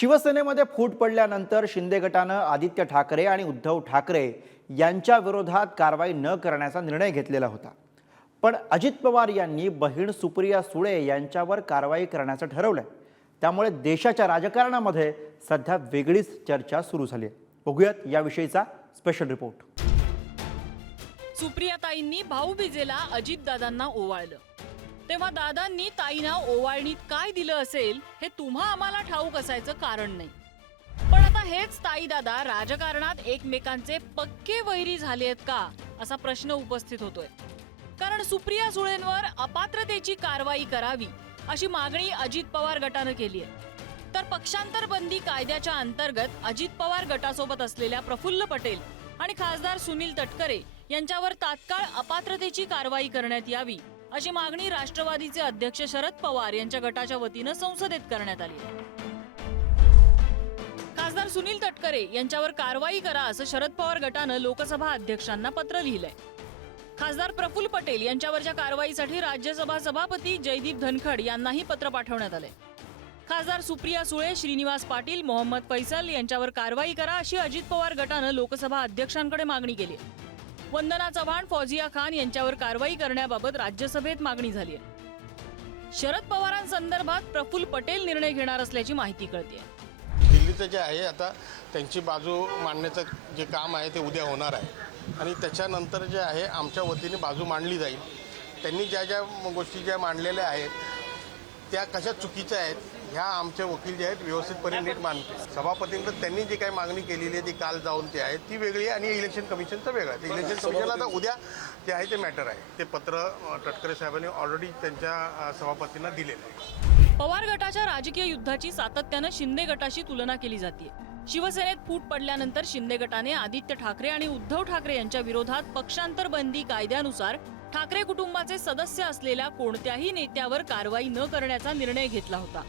शिवसेनेमध्ये फूट पडल्यानंतर शिंदे गटानं आदित्य ठाकरे आणि उद्धव ठाकरे यांच्या विरोधात कारवाई न करण्याचा निर्णय घेतलेला होता। पण अजित पवार यांनी बहीण सुप्रिया सुळे यांच्यावर कारवाई करण्याचं ठरवलंय। त्यामुळे देशाच्या राजकारणामध्ये सध्या वेगळीच चर्चा सुरू झाली आहे। बघूयात याविषयीचा स्पेशल रिपोर्ट। सुप्रियाताईंनी भाऊबीजेला अजितदादांना ओवाळलं, तेव्हा दादांनी ताईंना ओवाळणीत काय दिलं असेल हे तुम्हा आम्हाला ठाऊक असायचं कारण नाही। पण आता हेच ताई दादा राजकारणात एकमेकांचे पक्के वैरी झालेत का असा प्रश्न उपस्थित होतोय। कारण सुप्रिया सुळेंवर अपात्रतेची कारवाई करावी अशी मागणी अजित पवार गटानं केली आहे। तर पक्षांतर बंदी कायद्याच्या अंतर्गत अजित पवार गटासोबत असलेल्या प्रफुल्ल पटेल आणि खासदार सुनील तटकरे यांच्यावर तात्काळ अपात्रतेची कारवाई करण्यात यावी अशी मागणी राष्ट्रवादीचे अध्यक्ष शरद पवार यांच्या गटाच्या वतीनं संसदेत करण्यात आली आहे। खासदार सुनील तटकरे यांच्यावर कारवाई करा असं शरद पवार गटानं लोकसभा अध्यक्षांना पत्र लिहिलंय। खासदार प्रफुल्ल पटेल यांच्यावरच्या कारवाईसाठी राज्यसभा सभापती जयदीप धनखड यांनाही पत्र पाठवण्यात आलंय। खासदार सुप्रिया सुळे, श्रीनिवास पाटील, मोहम्मद फैसल यांच्यावर कारवाई करा अशी अजित पवार गटानं लोकसभा अध्यक्षांकडे मागणी केली आहे। वंदना चव्हाण, फौजिया खान यांच्यावर कारवाई करण्याबाबत राज्यसभेत मागणी झाली आहे। शरद पवारांसंदर्भात प्रफुल्ल पटेल निर्णय घेणार असल्याची माहिती कळते। दिल्लीचं जे आहे आता त्यांची बाजू मांडण्याचं जे काम आहे ते उद्या होणार आहे आणि त्याच्यानंतर जे आहे आमच्या वतीने बाजू मांडली जाईल। त्यांनी ज्या ज्या गोष्टी ज्या मांडलेल्या आहेत त्या कशा चुकीच्या आहेत ह्या आमचे वकील जे आहेत व्यवस्थितपणे नीट मांडतील। सभापतींकडे त्यांनी जी काही मागणी केलेली आहे ती काल जाऊन ते आहे ती वेगळी आणि इलेक्शन कमिशनचं वेगळं आहे। इलेक्शन कमिशनला आता उद्या जे आहे ते मॅटर आहे ते पत्र तटकरे साहेबांनी ऑलरेडी त्यांच्या सभापतींना दिलेलं आहे। पवार गटाच्या राजकीय युद्धाची सातत्यानं शिंदे गटाशी तुलना केली जाते। शिवसेनेत फूट पडल्यानंतर शिंदे गटाने आदित्य ठाकरे आणि उद्धव ठाकरे यांच्या विरोधात पक्षांतर बंदी कायद्यानुसार ठाकरे कुटुंबाचे सदस्य असलेल्या कोणत्याही नेत्यावर कारवाई न करण्याचा निर्णय घेतला होता।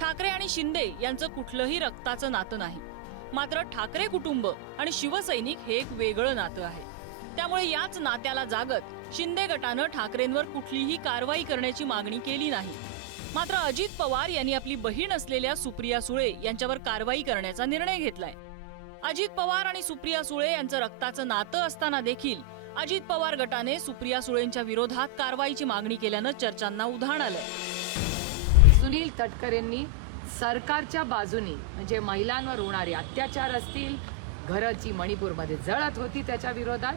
ठाकरे आणि शिंदे यांचं कुठलंही रक्ताचं नातं नाही, मात्र ठाकरे कुटुंब आणि शिवसैनिक हे एक वेगळं नातं आहे। त्यामुळे याच नात्याला जागत शिंदे गटानं ठाकरेंवर कुठलीही कारवाई करण्याची मागणी केली नाही। मात्र अजित पवार यांनी आपली बहीण असलेल्या सुप्रिया सुळे यांच्यावर कारवाई करण्याचा निर्णय घेतलाय। अजित पवार आणि सुप्रिया सुळे यांचं रक्ताचं नातं असताना देखील अजित पवार गटाने सुप्रिया सुळेंच्या विरोधात कारवाईची मागणी केल्यानं चर्चांना उधाण आलंय। सुनील तटकरेंनी सरकारच्या बाजूनी म्हणजे महिलांवर होणारे अत्याचार असतील, घराची मणिपूरमध्ये जळत होती त्याच्या विरोधात,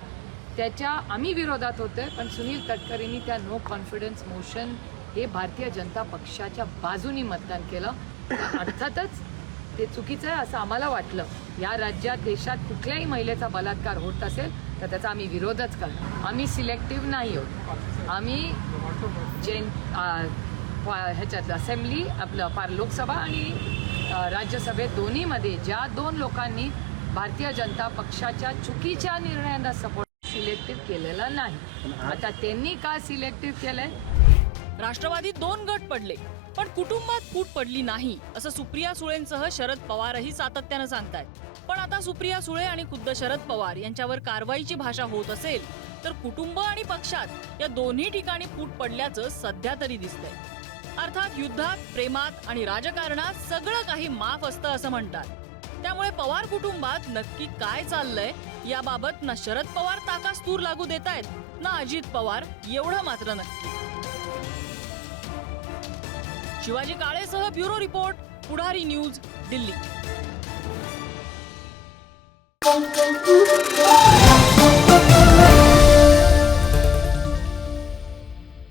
त्याच्या आम्ही विरोधात होतोय, पण सुनील तटकरेंनी त्या नो कॉन्फिडन्स मोशन हे भारतीय जनता पक्षाच्या बाजूनी मतदान केलं। अर्थातच ते चुकीचं आहे असं आम्हाला वाटलं। या राज्यात देशात कुठल्याही महिलेचा बलात्कार होत असेल तर त्याचा आम्ही विरोधच करतो। आम्ही सिलेक्टिव्ह नाही आहोत। आम्ही ह्याच्यात असेंब्ली आपलं लोकसभा आणि राज्यसभेत दोन्हीमध्ये ज्या दोन लोकांनी भारतीय जनता पक्षाच्या चुकीच्या निर्णयांना सपोर्ट सिलेक्टिव्ह केलेला नाही। आता त्यांनी का सिलेक्टिव्ह केलंय? राष्ट्रवादीत दोन गट पडले पण कुटुंबात फूट पडली नाही असं सुप्रिया सुळेंसह शरद पवारही सातत्यानं सांगतायत। पण आता सुप्रिया सुळे आणि खुद्द शरद पवार यांच्यावर कारवाईची भाषा होत असेल तर कुटुंब आणि पक्षात या दोन्ही ठिकाणी फूट पडल्याचं सध्या तरी दिसतंय। अर्थात युद्धात, प्रेमात आणि राजकारणात सगळं काही माफ असतं असं म्हणतात। त्यामुळे पवार कुटुंबात नक्की काय चाललंय याबाबत ना शरद पवार ताकास तूर लागू देतायत ना अजित पवार, एवढं मात्र नक्की। शिवाजी काळेसह ब्युरो रिपोर्ट, पुढारी न्यूज, दिल्ली।